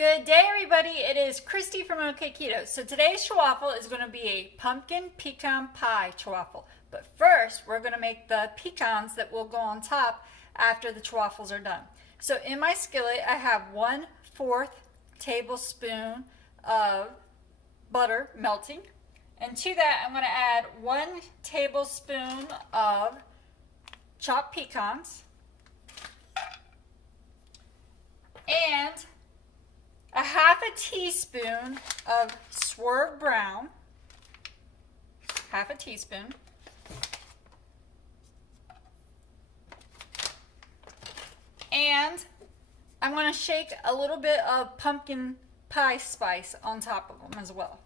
Good day, everybody. It is Kristy from Okketoh. So today's Ch-Waffle is going to be a pumpkin pecan pie Ch-Waffle. But first, we're going to make the pecans that will go on top after the Ch-Waffles are done. So in my skillet, I have 1/4 tablespoon of butter melting. And to that, I'm going to add 1 tablespoon of chopped pecans. And a 1/2 teaspoon of swerve brown, 1/2 teaspoon. And I'm going to shake a little bit of pumpkin pie spice on top of them as well.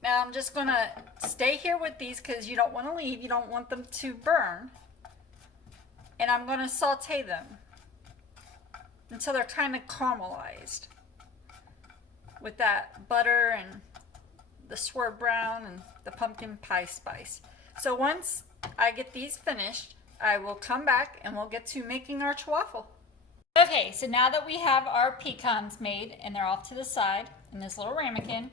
Now I'm just going to stay here with these because you don't want to leave. You don't want them to burn. And I'm going to saute them until they're kind of caramelized with that butter and the swerve brown and the pumpkin pie spice. So once I get these finished, I will come back and we'll get to making our Ch-Waffle. Okay, so now that we have our pecans made and they're off to the side in this little ramekin,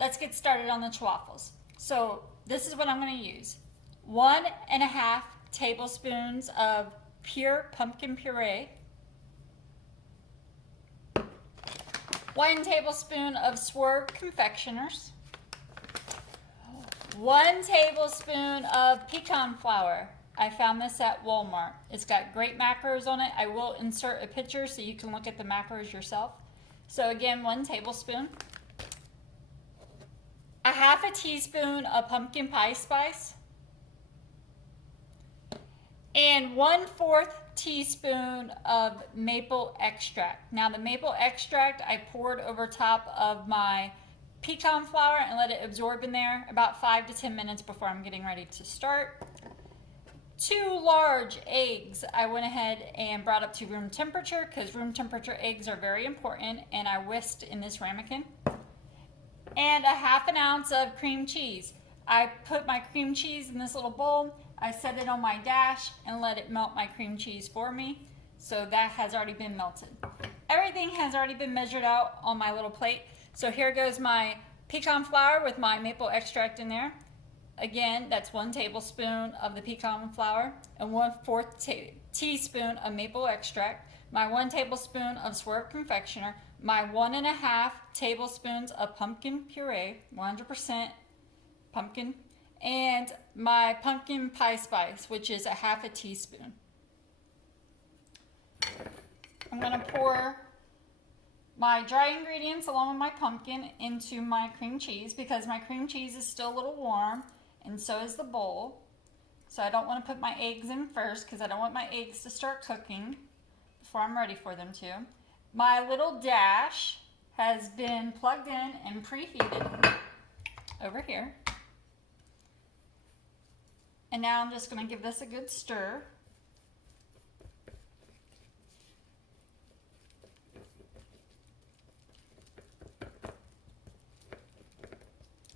let's get started on the Ch-Waffles. So this is what I'm going to use. 1.5 tablespoons of pure pumpkin puree, 1 tablespoon of swerve confectioners, 1 tablespoon of pecan flour. I found this at Walmart. It's got great macros on it. I will insert a picture so you can look at the macros yourself. So again, 1 tablespoon. A 1/2 teaspoon of pumpkin pie spice. And 1/4 teaspoon of maple extract. Now the maple extract I poured over top of my pecan flour and let it absorb in there about 5 to 10 minutes before I'm getting ready to start. 2 large eggs I went ahead and brought up to room temperature because room temperature eggs are very important, and I whisked in this ramekin. And a 1/2 ounce of cream cheese. I put my cream cheese in this little bowl. I set it on my dash and let it melt my cream cheese for me. So that has already been melted. Everything has already been measured out on my little plate. So here goes my pecan flour with my maple extract in there. Again, that's 1 tablespoon of the pecan flour and 1/4 teaspoon of maple extract, my 1 tablespoon of swerve confectioner, my 1.5 tablespoons of pumpkin puree, 100% pumpkin, and my pumpkin pie spice, which is a 1/2 teaspoon. I'm going to pour my dry ingredients along with my pumpkin into my cream cheese because my cream cheese is still a little warm, and so is the bowl. So I don't want to put my eggs in first because I don't want my eggs to start cooking before I'm ready for them to. My little dash has been plugged in and preheated over here. And now I'm just going to give this a good stir.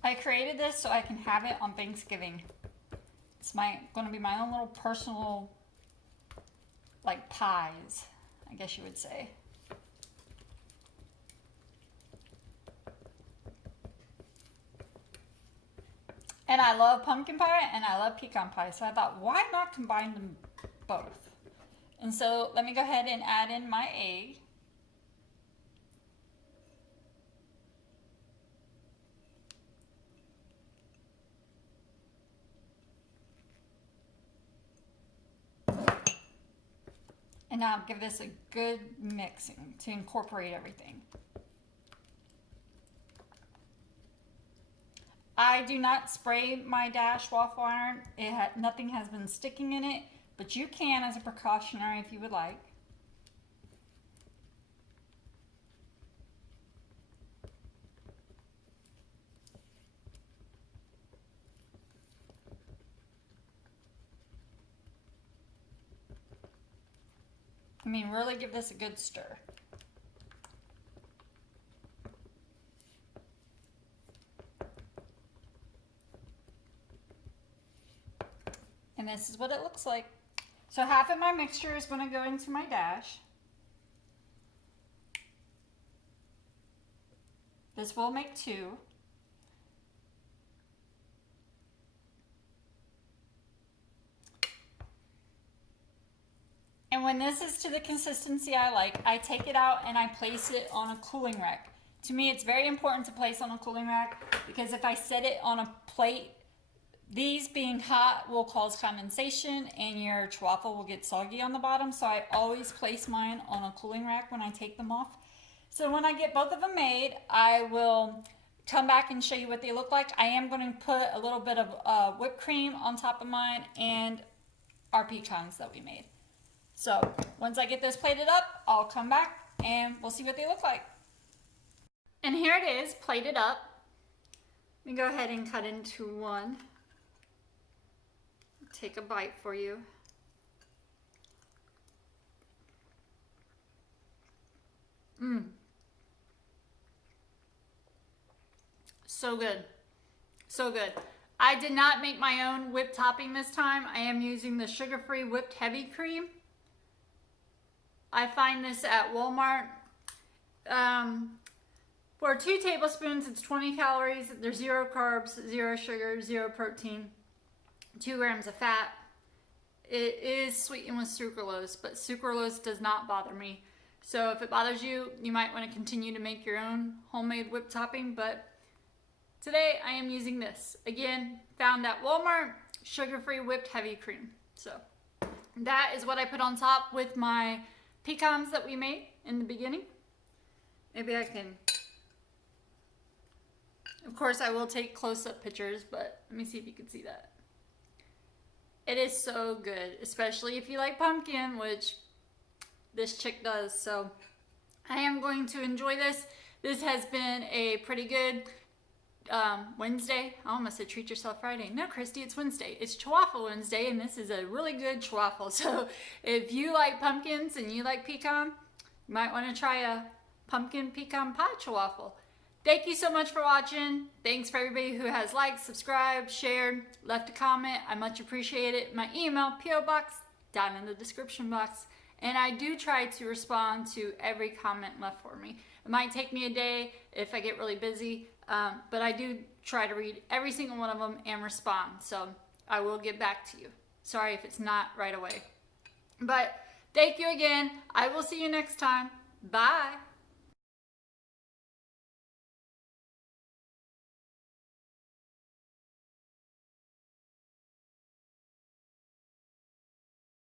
I created this so I can have it on Thanksgiving. It's going to be my own little personal, like, pies, I guess you would say. And I love pumpkin pie and I love pecan pie, so I thought, why not combine them both? And so let me go ahead and add in my egg. And now give this a good mixing to incorporate everything. I do not spray my dash waffle iron. Nothing has been sticking in it, but you can as a precautionary if you would like. I mean, really give this a good stir. And this is what it looks like. So half of my mixture is going to go into my dash. This will make 2. And when this is to the consistency I like, I take it out and I place it on a cooling rack. To me, it's very important to place on a cooling rack because if I set it on a plate, these being hot will cause condensation and your Ch-Waffle will get soggy on the bottom. So I always place mine on a cooling rack when I take them off. So when I get both of them made, I will come back and show you what they look like. I am going to put a little bit of whipped cream on top of mine and our pecans that we made. So once I get this plated up, I'll come back and we'll see what they look like. And here it is, plated up. Let me go ahead and cut into one. Take a bite for you. So good. So good. I did not make my own whipped topping this time. I am using the sugar-free whipped heavy cream. I find this at Walmart. For 2 tablespoons, it's 20 calories. There's 0 carbs, 0 sugar, 0 protein, 2 grams of fat. It is sweetened with sucralose, but sucralose does not bother me. So if it bothers you, you might want to continue to make your own homemade whipped topping, but today I am using this. Again, found at Walmart, sugar-free whipped heavy cream. So that is what I put on top with my pecans that we made in the beginning. Maybe I can, of course I will take close-up pictures, but let me see if you can see that. It is so good, especially if you like pumpkin, which this chick does. So I am going to enjoy this. This has been a pretty good Wednesday. I almost said treat yourself Friday. No, Kristy, it's Wednesday. It's Ch-Waffle Wednesday, and this is a really good Ch-Waffle. So if you like pumpkins and you like pecan, you might want to try a pumpkin pecan pie Ch-Waffle. Thank you so much for watching. Thanks for everybody who has liked, subscribed, shared, left a comment. I much appreciate it. My email, P.O. Box, down in the description box. And I do try to respond to every comment left for me. It might take me a day if I get really busy, but I do try to read every single one of them and respond. So I will get back to you. Sorry if it's not right away. But thank you again. I will see you next time. Bye.